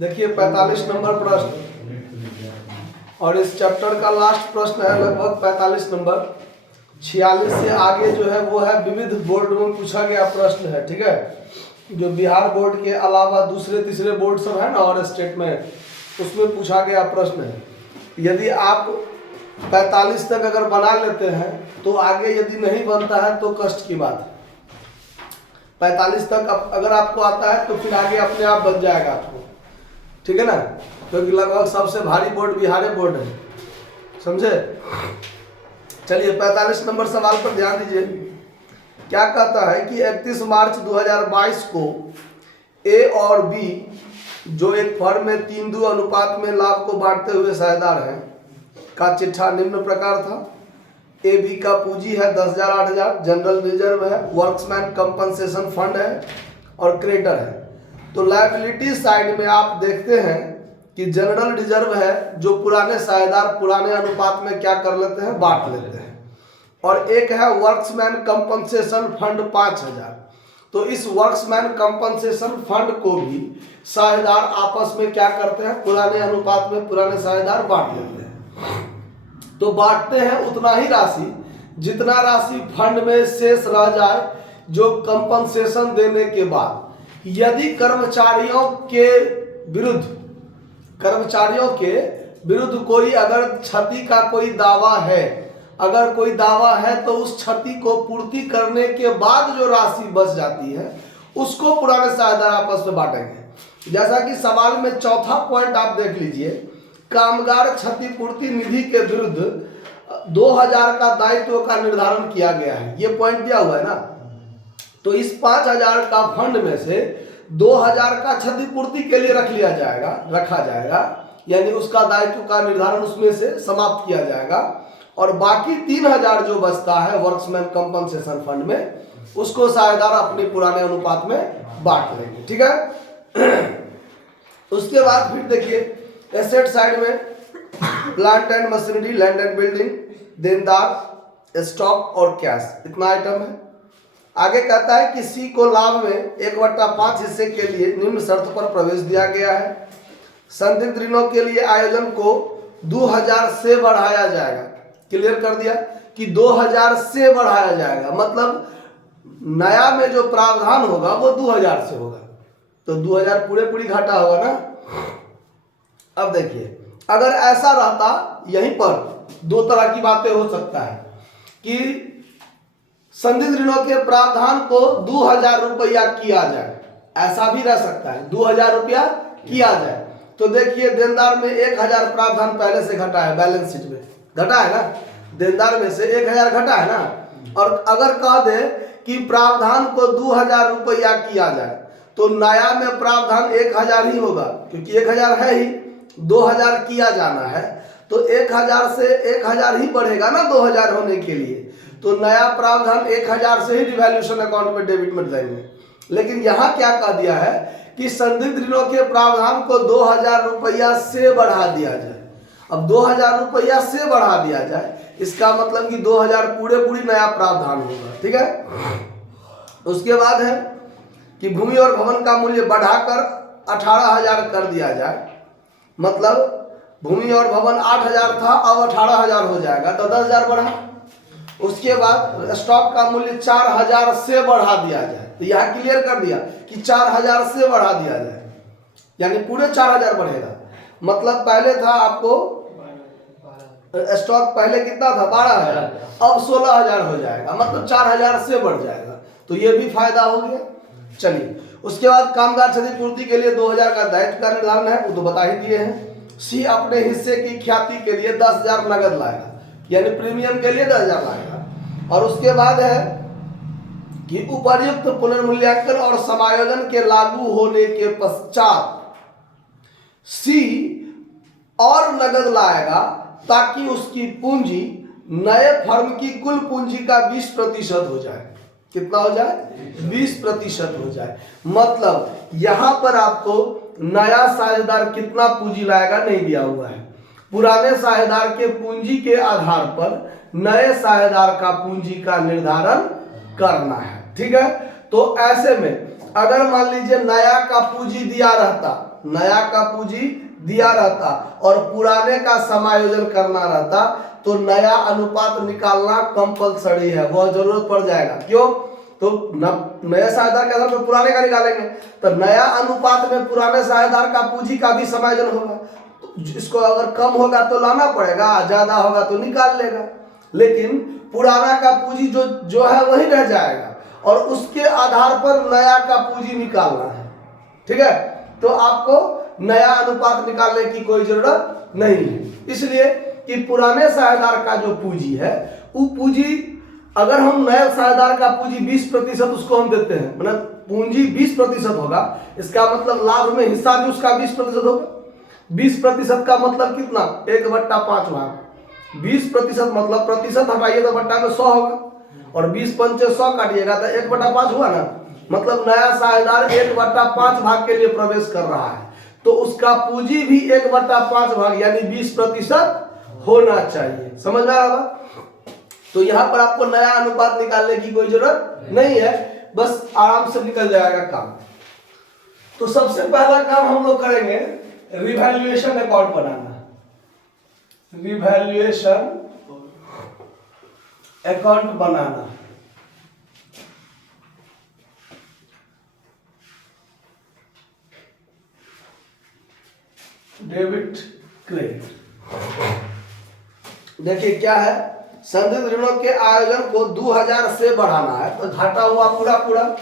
देखिए 45 नंबर प्रश्न और इस चैप्टर का लास्ट प्रश्न है लगभग 45 नंबर। 46 से आगे जो है वो है विविध बोर्ड में पूछा गया प्रश्न है, ठीक है। जो बिहार बोर्ड के अलावा दूसरे तीसरे बोर्ड सब है ना और स्टेट में, उसमें पूछा गया प्रश्न है। यदि आप 45 तक अगर बना लेते हैं तो आगे यदि नहीं बनता है तो कष्ट की बात है। 45 तक अगर आपको आता है तो फिर आगे अपने आप बन जाएगा आपको, ठीक है ना, क्योंकि लगभग सबसे भारी बोर्ड बिहार बोर्ड है, समझे। चलिए 45 नंबर सवाल पर ध्यान दीजिए। क्या कहता है कि 31 मार्च 2022 को ए और बी जो एक फर्म में 3:2 अनुपात में लाभ को बांटते हुए साझेदार हैं का चिट्ठा निम्न प्रकार था। ए बी का पूंजी है 10,000 8,000, जनरल रिजर्व है, वर्क्समैन कंपनसेशन फंड है और क्रेडिटर है। तो लायबिलिटी साइड में आप देखते हैं कि जनरल रिजर्व है जो पुराने साझेदार पुराने अनुपात में क्या कर लेते हैं, बांट लेते हैं, और एक है वर्क्समैन कंपनसेशन फंड 5,000। तो इस वर्क्समैन कंपनसेशन फंड को भी साझेदार आपस में क्या करते हैं, पुराने अनुपात में पुराने साझेदार बांट लेते हैं। तो बांटते हैं उतना ही राशि जितना राशि फंड में शेष रह जाए जो कंपनसेशन देने के बाद। यदि कर्मचारियों के विरुद्ध कोई अगर क्षति का कोई दावा है, अगर कोई दावा है तो उस क्षति को पूर्ति करने के बाद जो राशि बच जाती है उसको पुराने साझेदार आपस में बांटेंगे। जैसा कि सवाल में चौथा पॉइंट आप देख लीजिए, कामगार क्षतिपूर्ति निधि के विरुद्ध 2,000 का दायित्व का निर्धारण किया गया है, ये पॉइंट दिया हुआ है ना। तो इस 5,000 का फंड में से 2,000 का क्षतिपूर्ति के लिए रखा जाएगा, यानी उसका दायित्व का निर्धारण उसमें से समाप्त किया जाएगा, और बाकी 3,000 जो बचता है वर्क्समैन कंपनसेशन फंड में, उसको साझेदार अपने पुराने अनुपात में बांट लेंगे, ठीक है। उसके बाद फिर देखिए एसेट साइड में plant and machinery, land and building, देनदार, स्टॉक और कैश, इतना आइटम है। आगे कहता है कि सी को लाभ में 1/5 हिस्से के लिए निम्न शर्त पर प्रवेश दिया गया है। संदिग्ध ऋणों के लिए आयोजन को 2,000 से बढ़ाया जाएगा। क्लियर कर दिया कि 2,000 से बढ़ाया जाएगा, मतलब नया में जो प्रावधान होगा वो 2,000 से होगा, तो 2,000 पूरी घाटा होगा ना। अब देखिए अगर ऐसा रहता, यहीं पर दो तरह की बातें हो सकता है कि संदिग्ध ऋणों के प्रावधान को 2,000 रुपया किया जाए, ऐसा भी रह सकता है 2,000 रुपया किया जाए। तो देखिए देनदार में 1,000 प्रावधान पहले से घटा है, बैलेंस शीट में घटा है ना, देनदार में से 1,000 घटा है ना। और अगर कह दे कि प्रावधान को 2,000 रुपया किया जाए तो नया में प्रावधान 1,000 ही होगा, क्योंकि 1,000 है ही, 2,000 किया जाना है तो 1,000 से 1,000 ही बढ़ेगा ना 2,000 होने के लिए, तो नया प्रावधान 1,000 से ही डिवैल्यूएशन अकाउंट में डेबिट में जाएंगे। लेकिन यहाँ क्या कह दिया है कि संदिग्ध ऋणों के प्रावधान को 2,000 रुपया से बढ़ा दिया जाए। अब 2,000 रुपया से बढ़ा दिया जाए, इसका मतलब कि 2,000 पूरी नया प्रावधान होगा, ठीक है। उसके बाद है कि भूमि और भवन का मूल्य बढ़ाकर 18,000 कर दिया जाए, मतलब भूमि और भवन 8,000 था, अब 18,000 हो जाएगा, तो 10,000 बढ़ा। उसके बाद स्टॉक का मूल्य 4,000 से बढ़ा दिया जाए, तो यहाँ क्लियर कर दिया कि 4,000 से बढ़ा दिया जाए, यानी पूरे 4,000 बढ़ेगा। मतलब पहले था आपको स्टॉक पहले कितना था, 12,000, अब 16,000 हो जाएगा, मतलब 4,000 से बढ़ जाएगा, तो ये भी फायदा हो गया। चलिए उसके बाद कामगार क्षतिपूर्ति के लिए 2,000 का दायित्व का निर्धारण है, वो तो बता ही दिए हैं। सी अपने हिस्से की ख्याति के लिए 10,000 नगद लाएगा, यानी प्रीमियम के लिए 10,000 लाएगा। और उसके बाद है कि उपर्युक्त पुनर्मूल्यांकन और समायोजन के लागू होने के पश्चात सी और नगद लाएगा ताकि उसकी पूंजी नए फर्म की कुल पूंजी का 20% हो जाए। कितना हो जाए, 20% हो जाए। मतलब यहां पर आपको नया साझेदार कितना पूंजी लाएगा नहीं दिया हुआ है, पुराने साझेदार के पूंजी के आधार पर नए साझेदार का पूंजी का निर्धारण करना है, ठीक है। तो ऐसे में अगर मान लीजिए नया का पूंजी दिया रहता, नया का पूंजी दिया रहता और पुराने का समायोजन करना रहता, तो नया अनुपात निकालना कंपलसरी है, वह जरूरत पड़ जाएगा। क्यों? तो नया साझेदार के आधार पर पुराने का निकालेंगे, तो नया अनुपात में पुराने साझेदार का पूंजी का भी समायोजन होगा। इसको अगर कम होगा तो लाना पड़ेगा, ज्यादा होगा तो निकाल लेगा, लेकिन पुराना का पूंजी जो है वही रह जाएगा और उसके आधार पर नया का पूंजी निकालना है। ठीक है, तो आपको नया अनुपात निकालने की कोई जरूरत नहीं है, इसलिए कि पुराने साझेदार का जो पूंजी है वो पूंजी, अगर हम नए साझेदार का पूंजी 20% उसको हम देते हैं, मतलब पूंजी 20% होगा, इसका मतलब लाभ में हिस्सा भी उसका 20% होगा। 20% का मतलब कितना? 1/5 भाग। 20% मतलब प्रतिशत हटाइए तो बट्टा में 100 होगा, और 20 पंचे 100 काटिएगा तो 1/5 हुआ ना। मतलब नया साझेदार 1/5 भाग के लिए प्रवेश कर रहा है, तो उसका पूंजी भी 1/5 भाग यानी 20% होना चाहिए। समझ में आ रहा? तो यहाँ पर आपको नया अनुपात निकालने की कोई जरूरत नहीं है, बस आराम से निकल जाएगा काम। तो सबसे पहला काम हम लोग करेंगे रिवैल्यूएशन अकाउंट बनाना। रिवैल्यूएशन अकाउंट बनाना। Debit credit. देखिए क्या है, संदिग्ध ऋणों के आयोजन को 2000 से बढ़ाना है, तो घाटा हुआ पूरा पूरा।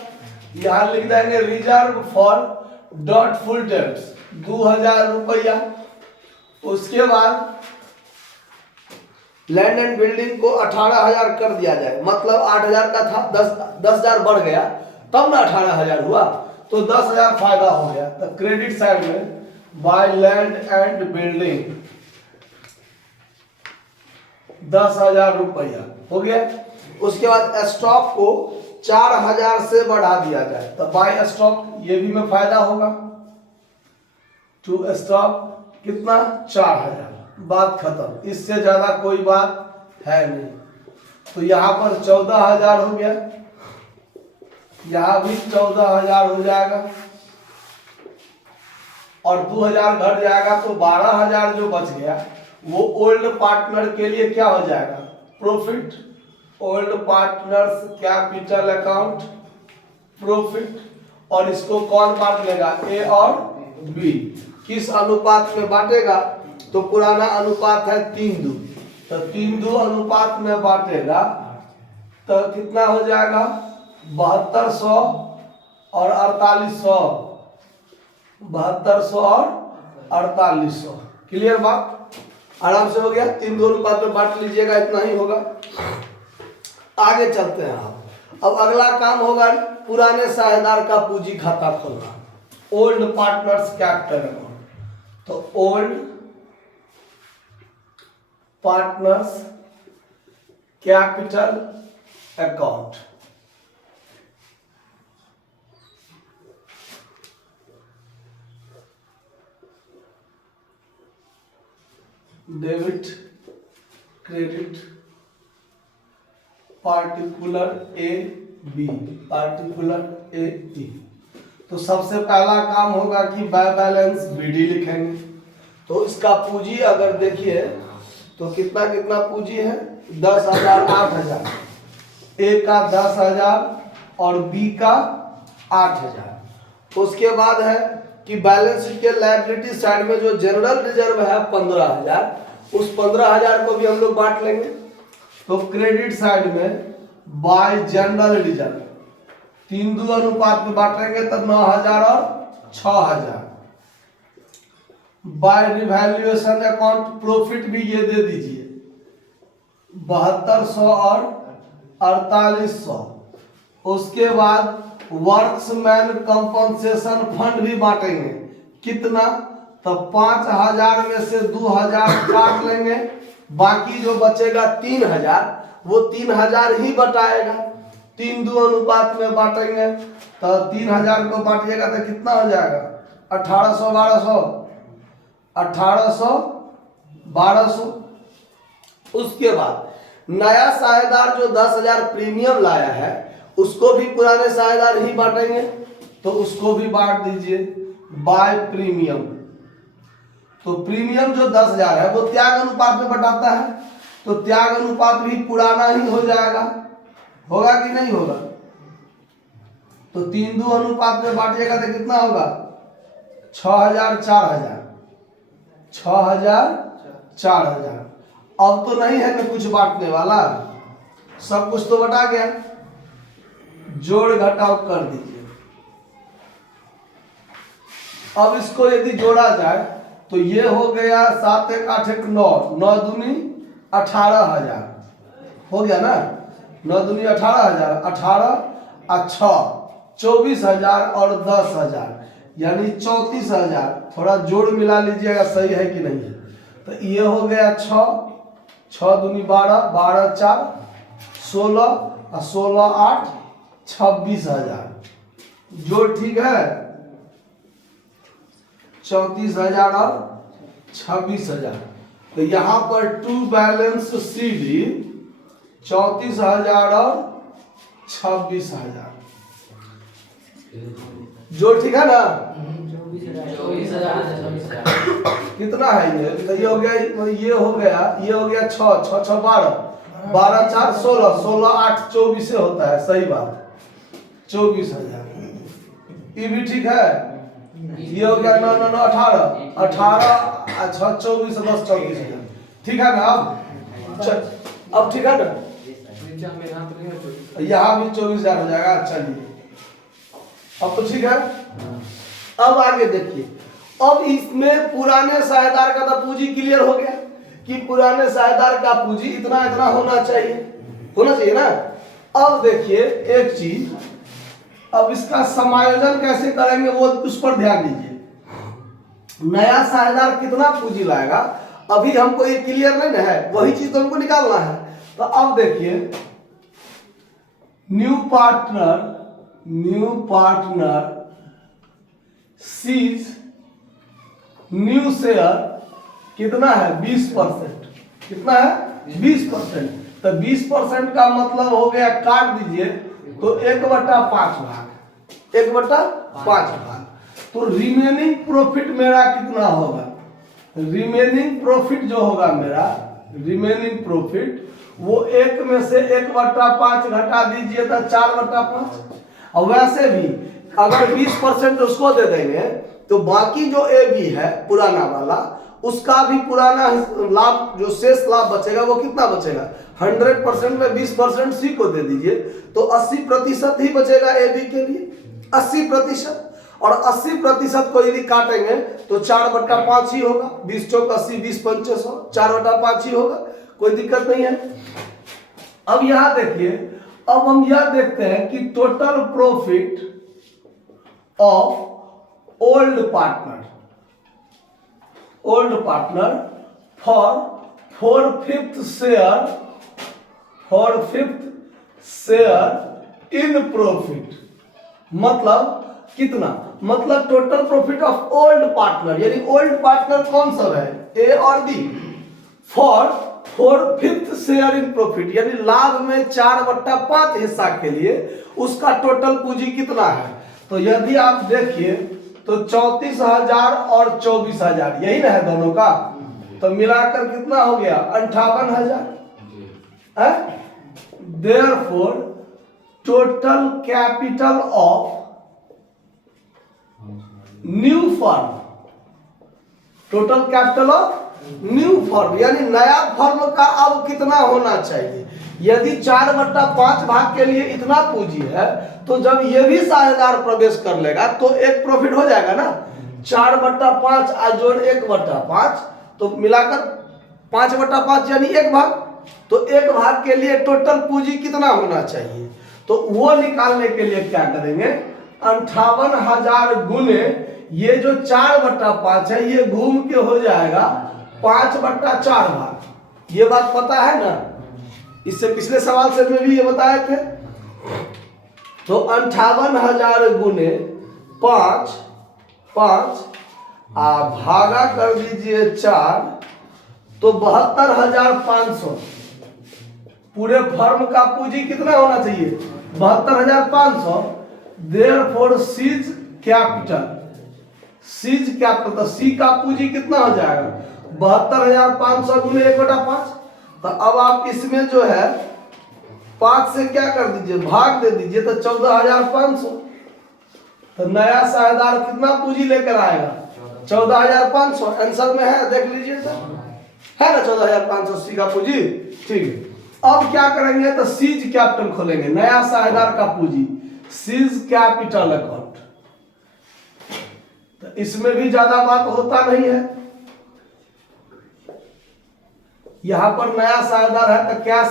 यहां लिख देंगे रिजर्व फॉर डॉटफुल डेब्ट्स 2000 रुपया। उसके बाद लैंड एंड बिल्डिंग को 18,000 कर दिया जाए, मतलब 8,000 का था, 10,000 बढ़ गया तब ना 18,000 हुआ, तो 10,000 फायदा हो गया। तो क्रेडिट साइड में बाय लैंड एंड बिल्डिंग 10,000 रुपया हो गया। उसके बाद स्टॉक को 4,000 से बढ़ा दिया जाए, तो बाय स्टॉक ये भी में फायदा होगा। टू स्टॉक कितना? 4,000। बात खत्म, इससे ज्यादा कोई बात है नहीं। तो यहां पर 14,000 हो गया, यहां भी 14,000 हो जाएगा, और 2,000 घट जाएगा, तो 12,000 जो बच गया वो ओल्ड पार्टनर के लिए क्या हो जाएगा? Profit. Old partners capital account profit. और इसको कौन बांट लेगा? ए और बी। किस अनुपात में बांटेगा? तो पुराना अनुपात है 3:2, तो 3:2 अनुपात में बांटेगा, तो कितना हो जाएगा? 7200 और 4800। 7200 और 4800। क्लियर बात? आराम से हो गया। 3:2 अनुपात में बांट लीजिएगा, इतना ही होगा। आगे चलते हैं आप। अब अगला काम होगा पुराने साझेदार का पूंजी खाता खोलना, ओल्ड पार्टनर्स कैपिटल अकाउंट। तो old partners capital account. Debit credit particular A B, particular A B. तो सबसे पहला काम होगा कि बाय बैलेंस बीडी लिखेंगे। तो इसका पूंजी अगर देखिए तो कितना कितना पूंजी है? 10,000, 8,000। ए का 10,000 और बी का 8,000। उसके बाद है कि बैलेंस शीट के लायबिलिटी साइड में जो जनरल रिजर्व है 15,000, उस 15,000 को भी हम लोग बांट लेंगे। तो क्रेडिट साइड में बाय जनरल रिजर्व 3:2 अनुपात में बांटेंगे, तब 9,000 और 6,000। बाय रिवैल्यूएशन अकाउंट प्रॉफिट भी ये दे दीजिए 7200 और 4800। उसके बाद वर्क्समैन कंपनसेशन फंड भी बांटेंगे, कितना? तो 5,000 में से 2,000 काट लेंगे, बाकी जो बचेगा 3,000, वो 3,000 ही बटाएगा। 3:2 अनुपात में बांटेंगे, तो 3,000 को बांटिएगा तो कितना हो जाएगा? 1,800, 1,200, 1,800, 1,200। उसके बाद नया साझेदार जो 10,000 प्रीमियम लाया है, उसको भी पुराने साझेदार ही बांटेंगे। तो उसको भी बांट दीजिए बाय प्रीमियम। तो प्रीमियम जो 10,000 है वो त्याग अनुपात में बटाता है, तो त्याग अनुपात भी पुराना ही हो जाएगा, होगा कि नहीं होगा? तो 3:2 अनुपात में बांटिएगा तो कितना होगा? 6,000 4,000, 6,000 4,000। अब तो नहीं है कि कुछ बांटने वाला, सब कुछ तो बटा गया, जोड़ घटाव कर दीजिए। अब इसको यदि जोड़ा जाए तो ये हो गया 7 1 8 1 9, 9 दूनी 18,000 हो गया ना, 9 दूनी 18,000, 18 और 6 24,000 और 10,000 यानी 34,000। थोड़ा जोड़ मिला लीजिएगा सही है कि नहीं है। तो ये हो गया 6 दूनी 12, 12 4 16 और 16 8 26,000। जोड़ ठीक है, 34,000 और 26,000। तो यहाँ पर टू बैलेंस CD 34,000 और 26,000। जोड़ ठीक है ना? 24,000 कितना है ये? तो ये हो गया, ये हो गया, ये हो गया 6 6 6 12, 12 4 16, 16 8 24 होता है, सही बात, 24,000। ये भी ठीक है। ये हो गया 9 9 9 18, 18 अच्छा 24 10 24,000। ठीक है ना? अब ठीक है ना? यहाँ भी 24,000 हो जाएगा। चलिए अब तो ठीक है। अब आगे देखिए, अब इसमें पुराने साझेदार का तो पूंजी क्लियर हो गया कि पुराने साझेदार का पूंजी इतना इतना होना चाहिए ना। अब देखिए एक चीज, अब इसका समायोजन कैसे करेंगे वो उस पर ध्यान दीजिए। नया साझेदार कितना पूंजी लाएगा अभी हमको ये क्लियर नहीं है, वही चीज तो हमको निकालना है। तो अब देखिए new partner sees new share कितना है? 20%। कितना है? 20%। तो 20% का मतलब हो गया, काट दीजिए तो 1/5 भाग, 1/5 भाग। तो रिमेनिंग प्रॉफिट मेरा कितना होगा? रिमेनिंग प्रॉफिट जो होगा मेरा, रिमेनिंग प्रॉफिट वो 1 में से 1/5 घटा दीजिए तो 4/5। और वैसे भी अगर 20% उसको दे देंगे तो बाकी जो AB है पुराना वाला, उसका भी पुराना लाभ जो शेष लाभ बचेगा वो कितना बचेगा? 100% में 20% C को दे दीजिए तो 80% ही बचेगा AB के लिए, 80%। और 80% को यदि काटेंगे तो 4/5 ही होगा, 20 चौक 80, 20 पंचे 100, 4/5 ही होगा, कोई दिक्कत नहीं है। अब यहां देखिए, अब हम यह देखते हैं कि total profit of old partner for 4/5 share in profit. मतलब कितना? मतलब total profit of old partner, यानी ओल्ड पार्टनर कौन सा है? A और B। For 4/5 share in profit, यानी लाभ में 4/5 हिस्सा के लिए उसका टोटल पूंजी कितना है? तो यदि आप देखिए तो 34,000 और 24,000 यही ना है दोनों का, तो मिलाकर कितना हो गया? 58,000 है। Therefore total capital of new firm, total capital of new firm यानी नया फर्म का अब कितना होना चाहिए? यदि 4/5 भाग के लिए इतना पूंजी है तो जब ये भी साझेदार प्रवेश कर लेगा तो एक प्रॉफिट हो जाएगा ना। 4/5 और जोड़ 1/5 तो मिलाकर 5/5 यानी 1 भाग। तो 1 भाग के लिए टोटल पूंजी कितना होना चाहिए? तो वो निकालने के लिए क्या करेंगे? 58,000 गुने ये जो 4/5 है ये घूम के हो जाएगा 5/4 भाग। ये बात पता है ना, इससे पिछले सवाल से में भी ये बताए थे। तो 58,000 गुने 5 भागा कर दीजिए 4 तो 72,500। पूरे फर्म का पूंजी कितना होना चाहिए? 72,500। Therefore seize capital, seize capital, तो सी का पूंजी कितना हो जाएगा 72,500 गुने 1/5। तो अब आप इसमें जो है 5 से क्या कर दीजिए, भाग दे दीजिए, तो 14,500। तो नया साझेदार कितना पूंजी लेकर आएगा 14,500। आंसर में है, देख लीजिए है ना 14,500 सी का पूंजी। ठीक है, अब क्या करेंगे, तो सीज कैपिटल खोलेंगे, नया साझेदार का पूंजी, सीज कैपिटल अकाउंट। तो इसमें भी ज्यादा बात होता नहीं है, यहां पर नया साझेदार है तो कैश,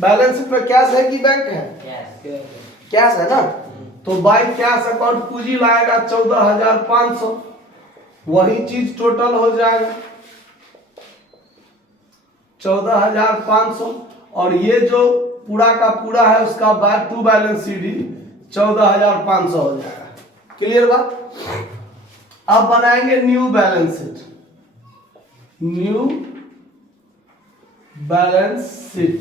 बैलेंस शीट में कैश है कि बैंक है, कैश है ना, तो बाई कैश अकाउंट पूंजी लाएगा 14,500, वही चीज टोटल हो जाएगा 14,500। और ये जो पूरा का पूरा है उसका बैक टू बैलेंस शीट ही 14,500 हो जाएगा। क्लियर बात। अब बनाएंगे new balance sheet, new balance sheet.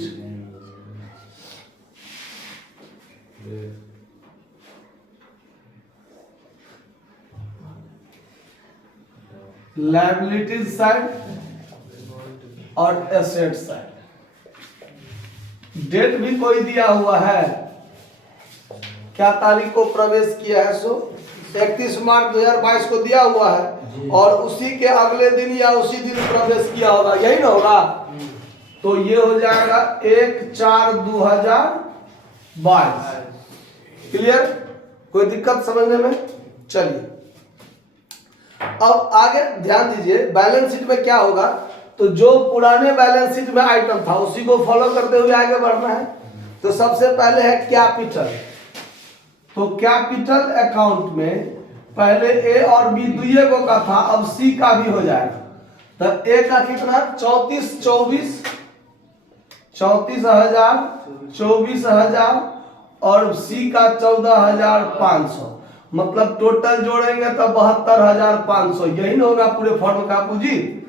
Liabilities side और एसेट साइड। डेट भी कोई दिया हुआ है, क्या तारीख को प्रवेश किया है, सो 31 मार्च 2022 को दिया हुआ है, और उसी के अगले दिन या उसी दिन प्रवेश किया होगा, यही ना होगा। तो ये हो जाएगा 1/4/2022। क्लियर, कोई दिक्कत समझने में। चलिए अब आगे ध्यान दीजिए, बैलेंस शीट में क्या होगा, तो जो पुराने बैलेंस शीट में आइटम था उसी को फॉलो करते हुए आगे बढ़ना है। तो सबसे पहले है कैपिटल, तो कैपिटल अकाउंट में पहले ए और बी दुइये को का था, अब सी का भी हो जाएगा। तब ए का कितना 34,000 और सी का 14,500, मतलब टोटल जोड़ेंगे तो 72,500, यही ना होगा पूरे फर्म का पूंजी।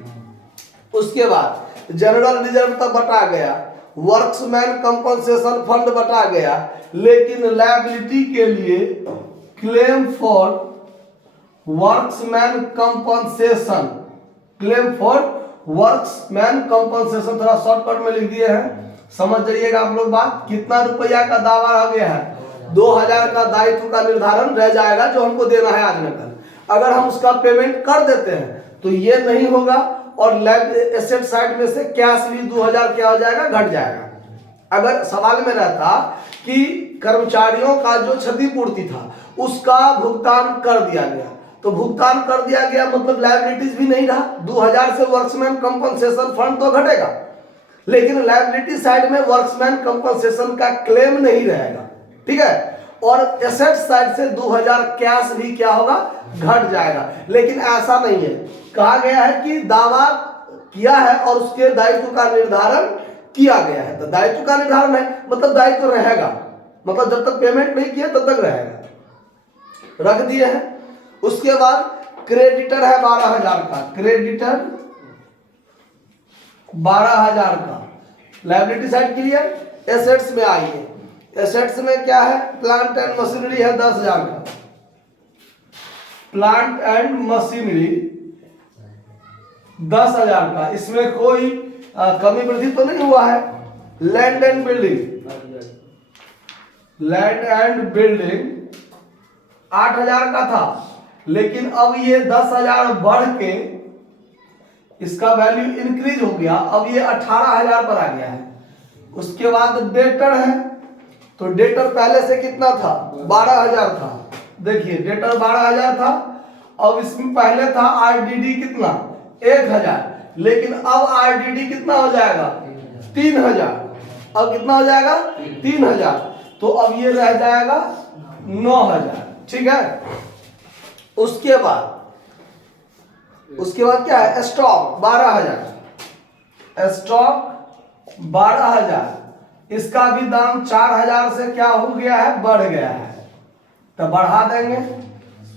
उसके बाद जनरल रिजर्व तक बटा गया, वर्क्समैन कंपनसेशन फंड बटा गया, लेकिन लायबिलिटी के लिए claim for workmen compensation, claim for workmen compensation थोड़ा शॉर्टकट में लिख दिए हैं, समझ जाइएगा आप लोग बात। कितना रुपया का दावा आ गया है, 2,000 का दायित्व का निर्धारण रह जाएगा जो हमको देना है आज न कल। अगर हम उसका पेमेंट कर देते हैं तो ये नहीं होगा, और एसेट साइड में से कैश भी 2,000 क्या हो जाएगा, घट जाएगा। अगर सवाल में रहता कि कर्मचारियों का जो क्षतिपूर्ति था उसका भुगतान कर दिया गया, तो भुगतान कर दिया गया मतलब लायबिलिटीज भी नहीं रहा, 2,000 से वर्क्समैन कंपनसेशन फंड तो घटेगा, लेकिन लायबिलिटी साइड में वर्क्समैन कंपनसेशन का क्लेम नहीं रहेगा। ठीक है, और एसेट साइड से 2,000 कैश भी क्या होगा, घट जाएगा। लेकिन ऐसा नहीं है, कहा गया है कि दावा किया है और उसके दायित्व का निर्धारण किया गया है, तो दायित्व का निर्धारण है मतलब दायित्व रहेगा, मतलब जब तक पेमेंट नहीं किया तब तक रहेगा, रख दिए हैं। उसके बाद क्रेडिटर है 12,000 का, क्रेडिटर 12,000 का, लायबिलिटी साइड क्लियर। एसेट्स में आइए, एसेट्स में क्या है, प्लांट एंड मशीनरी है 10,000 का, प्लांट एंड मशीनरी 10,000 का, इसमें कोई कमी वृद्धि तो नहीं हुआ है। Land and building, land and building 8,000 का था, लेकिन अब ये 10,000 बढ़ के इसका वैल्यू इंक्रीज हो गया, अब ये 18,000 पर आ गया है। उसके बाद डेटर है, तो डेटर पहले से कितना था, 12,000 था, देखिए डेटर 12,000 था, अब इसमें पहले था आरडीडी कितना 1,000, लेकिन अब आरडीडी कितना हो जाएगा 3,000, अब कितना हो जाएगा 3,000, तो अब ये रह जाएगा 9,000। ठीक है, उसके बाद क्या है, स्टॉक 12,000, स्टॉक 12,000, इसका भी दाम 4,000 से क्या हो गया है, बढ़ गया है, तो बढ़ा देंगे,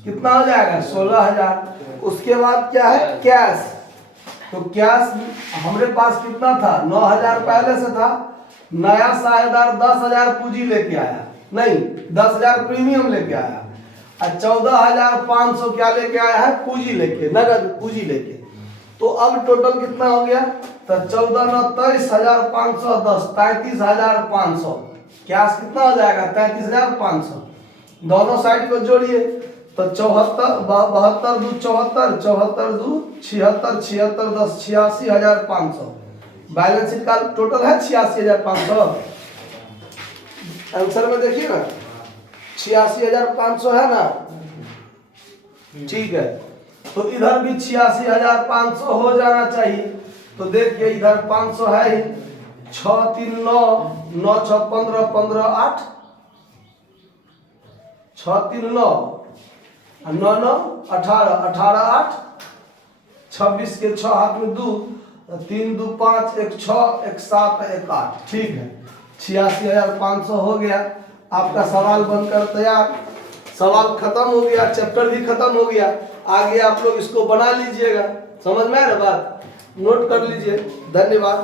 कितना हो जाएगा 16,000। उसके बाद क्या है, कैश, तो कैश हमारे पास कितना था 9,000 पहले से था, नया साझेदार 10,000 पूंजी लेके आया, नहीं, 10,000 प्रीमियम लेके आया और 14,500 क्या लेके आया है, पूंजी लेके, नगद पूंजी लेके। तो अब टोटल कितना हो गया, तो 14 9 23,510, 33,500, क्या कितना हो जाएगा, 33,500। दोनों साइड को जोड़िए तो 74 72 2 74, 74 2 76, 76 10 86,500। बैलेंस शीट का टोटल है 86,500। आंसर में देखिए ना 86,500 है ना, ठीक है। तो इधर भी 86,500 हो जाना चाहिए। तो देखिए इधर 500 है ही, 6 3 9 9 6 15 15 8, 6 3 9 9 9 18 18 8, 26 के 6 हाथ में 2, 3 2 5 1 6 1 7 1 8, ठीक है। 86,500 हो गया। आपका सवाल बनकर तैयार, सवाल खत्म हो गया, चैप्टर भी खत्म हो गया। आगे आप लोग इसको बना लीजिएगा, समझ में आया ना बात, नोट कर लीजिए। धन्यवाद।